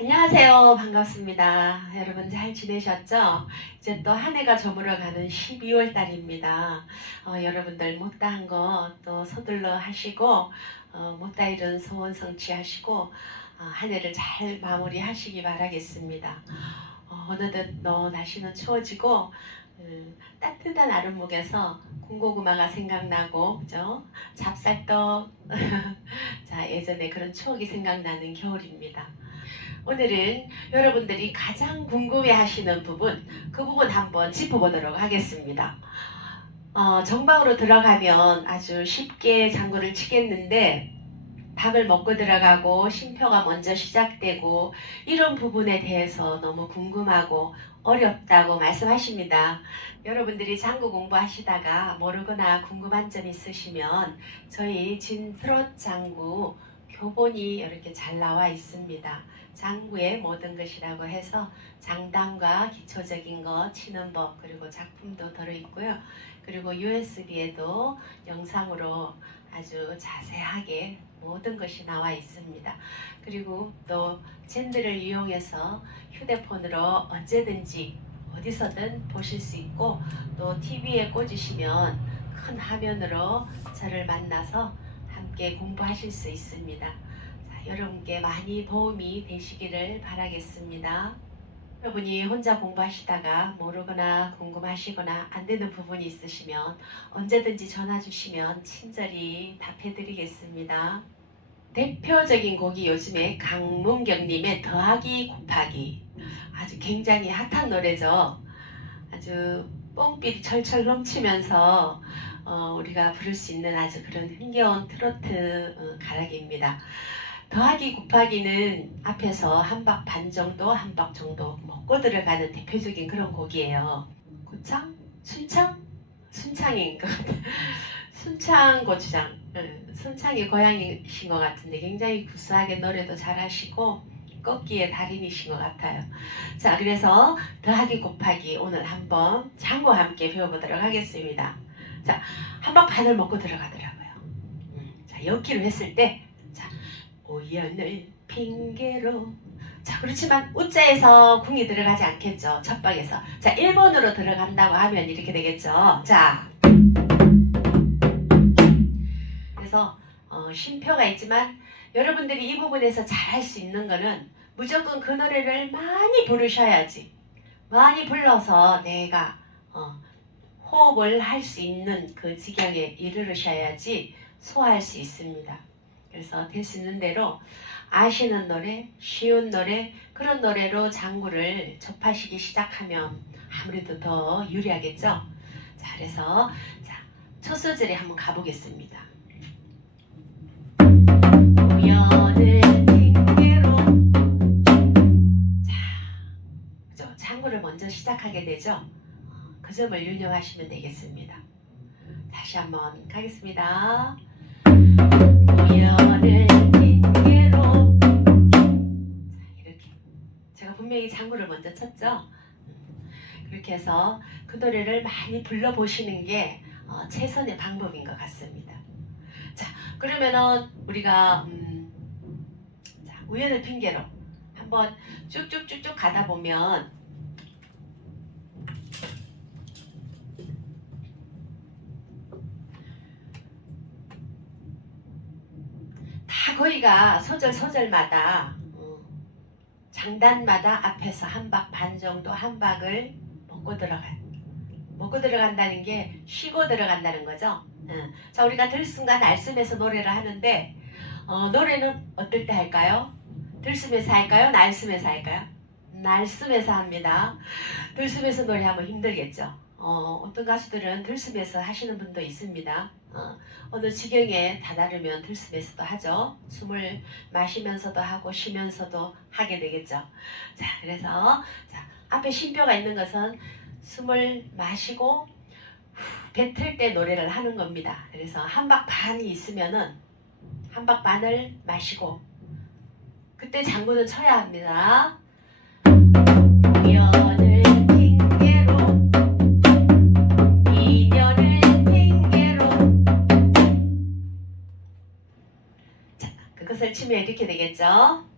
안녕하세요. 반갑습니다. 여러분 잘 지내셨죠? 이제 또 한 해가 저물어가는 12월 달입니다. 어, 여러분들 못다한 거 또 서둘러 하시고 어, 못다 이룬 소원 성취하시고 어, 한 해를 잘 마무리하시기 바라겠습니다. 어, 어느덧 너 날씨는 추워지고 음, 따뜻한 아랫목에서 군고구마가 생각나고 그죠? 잡쌀떡 자 예전에 그런 추억이 생각나는 겨울입니다. 오늘은 여러분들이 가장 궁금해하시는 부분 그 부분 한번 짚어보도록 하겠습니다. 어, 정방으로 들어가면 아주 쉽게 장구를 치겠는데 밥을 먹고 들어가고 쉼표가 먼저 시작되고 이런 부분에 대해서 너무 궁금하고 어렵다고 말씀하십니다. 여러분들이 장구 공부하시다가 모르거나 궁금한 점 있으시면 저희 진트롯 장구 교본이 이렇게 잘 나와 있습니다. 장구의 모든 것이라고 해서 장단과 기초적인 거 치는 법 그리고 작품도 들어 있고요. 그리고 USB에도 영상으로 아주 자세하게 모든 것이 나와 있습니다. 그리고 또 젠드를 이용해서 휴대폰으로 언제든지 어디서든 보실 수 있고 또 TV에 꽂으시면 큰 화면으로 저를 만나서 함께 공부하실 수 있습니다. 자, 여러분께 많이 도움이 되시기를 바라겠습니다. 여러분이 혼자 공부하시다가 모르거나 궁금하시거나 안 되는 부분이 있으시면 언제든지 전화 주시면 친절히 답해 드리겠습니다. 대표적인 곡이 요즘에 강문경님의 더하기 곱하기 아주 굉장히 핫한 노래죠. 아주 뽕빛이 철철 넘치면서 어, 우리가 부를 수 있는 아주 그런 흥겨운 트로트 어, 가락입니다. 더하기 곱하기는 앞에서 한박 반 정도, 한박 정도 먹고 들어가는 대표적인 그런 곡이에요. 고창? 순창? 순창인 것 같아요. 순창 고추장. 응, 순창이 고향이신 것 같은데 굉장히 구수하게 노래도 잘하시고 꺾기의 달인이신 것 같아요. 자, 그래서 더하기 곱하기 오늘 한번 장과 함께 배워보도록 하겠습니다. 자, 한박 반을 먹고 들어가더라고요. 음, 자, 엮기로 했을 때, 자, 우연을 핑계로. 자, 그렇지만 우자에서 궁이 들어가지 않겠죠. 첫 박에서. 자, 1번으로 들어간다고 하면 이렇게 되겠죠. 자. 그래서, 어, 쉼표가 있지만, 여러분들이 이 부분에서 잘 할 수 있는 거는 무조건 그 노래를 많이 부르셔야지. 많이 불러서 내가, 어, 호흡을 할 수 있는 그 지경에 이르르셔야지 소화할 수 있습니다. 그래서 될수 있는 대로 아시는 노래, 쉬운 노래, 그런 노래로 장구를 접하시기 시작하면 아무래도 더 유리하겠죠? 자, 그래서 자, 첫 소절에 한번 가보겠습니다. 우연을 핑계로 자, 그죠? 장구를 먼저 시작하게 되죠? 그 점을 유념하시면 되겠습니다. 다시 한번 가겠습니다. 이렇게 제가 분명히 장구를 먼저 쳤죠. 음, 그렇게 해서 그 노래를 많이 불러보시는 게 어, 최선의 방법인 것 같습니다. 자 그러면은 우리가 음, 자, 우연을 핑계로 한번 쭉쭉쭉쭉 가다 보면 다 거기가 소절 소절마다 어, 장단마다 앞에서 한 박 반 정도 한 박을 먹고 들어가 먹고 들어간다는 게 쉬고 들어간다는 거죠. 응. 자 우리가 들숨과 날숨에서 노래를 하는데 어, 노래는 어떨 때 할까요? 들숨에서 할까요? 날숨에서 할까요? 날숨에서 합니다. 들숨에서 노래하면 힘들겠죠. 어, 어떤 가수들은 들숨에서 하시는 분도 있습니다. 어, 어느 지경에 다다르면 들숨에서도 하죠. 숨을 마시면서도 하고 쉬면서도 하게 되겠죠. 자, 그래서 자, 앞에 쉼표가 있는 것은 숨을 마시고 후, 뱉을 때 노래를 하는 겁니다. 그래서 한박 반이 있으면은 한박 반을 마시고 그때 장구는 쳐야 합니다. 그것을 치면 이렇게 되겠죠.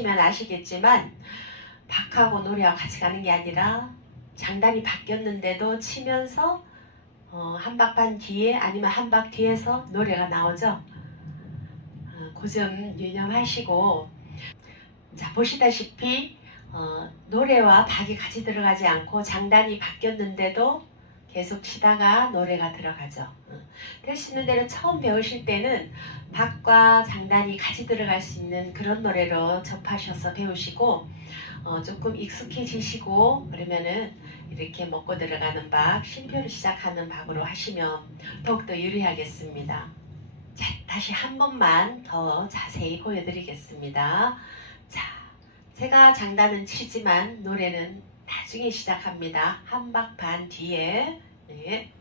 보시면 아시겠지만 박하고 노래와 같이 가는 게 아니라 장단이 바뀌었는데도 치면서 어, 한박반 뒤에 아니면 한박 뒤에서 노래가 나오죠. 어, 그점 유념하시고 자 보시다시피 어, 노래와 박이 같이 들어가지 않고 장단이 바뀌었는데도 계속 치다가 노래가 들어가죠. 어. 되시는 대로 처음 배우실 때는 박과 장단이 같이 들어갈 수 있는 그런 노래로 접하셔서 배우시고 어, 조금 익숙해지시고 그러면은 이렇게 먹고 들어가는 박, 쉼표를 시작하는 박으로 하시면 더욱더 유리하겠습니다. 자, 다시 한 번만 더 자세히 보여드리겠습니다. 자, 제가 장단은 치지만 노래는 나중에 시작합니다. 한박반 뒤에. 네.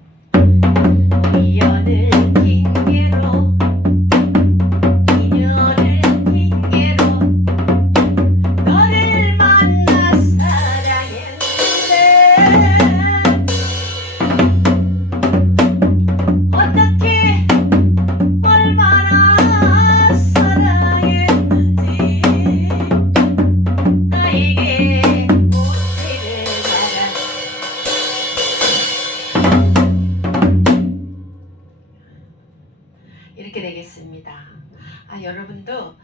아, 여러분도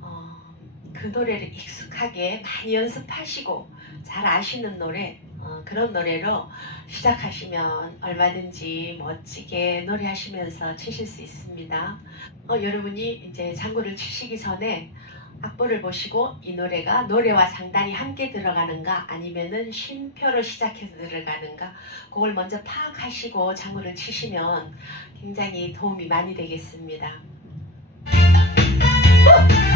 어, 그 노래를 익숙하게 많이 연습하시고 잘 아시는 노래 어, 그런 노래로 시작하시면 얼마든지 멋지게 노래하시면서 치실 수 있습니다. 어, 여러분이 이제 장구를 치시기 전에 악보를 보시고 이 노래가 노래와 장단이 함께 들어가는가 아니면은 쉼표로 시작해서 들어가는가 그걸 먼저 파악하시고 장구를 치시면 굉장히 도움이 많이 되겠습니다. Woo!